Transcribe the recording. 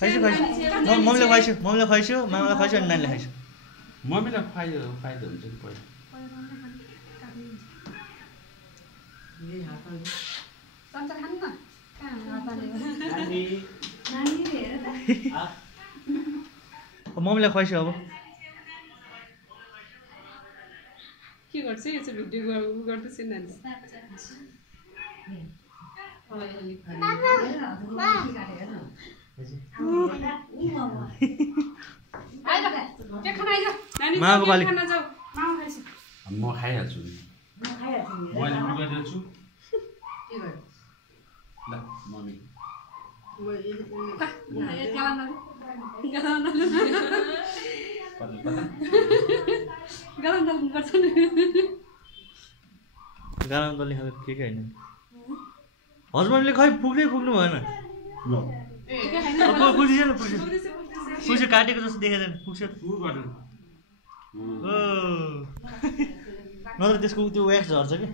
खाइसु मम्मीले खुवाइसु मामालाई खुवाइसु अनि नानीले खाइसु मम्मीलाई फाइदा हुन्छ नि पहिला मम्मीलाई खुवाइसु अब के गर्छ यो चाहिँ भिडियो गर्दैछ नानी म खाइहाल्छु नि मैले बिगाइदिन्छु ल मम्मी गाना दल्ने खाले के होइन हस्बेन्डले खै पुग्नु भएन पुग्छ काटेको जस्तो देखेदैन पुग्छ नत्र त्यसको त्यो व्याक्स झर्छ कि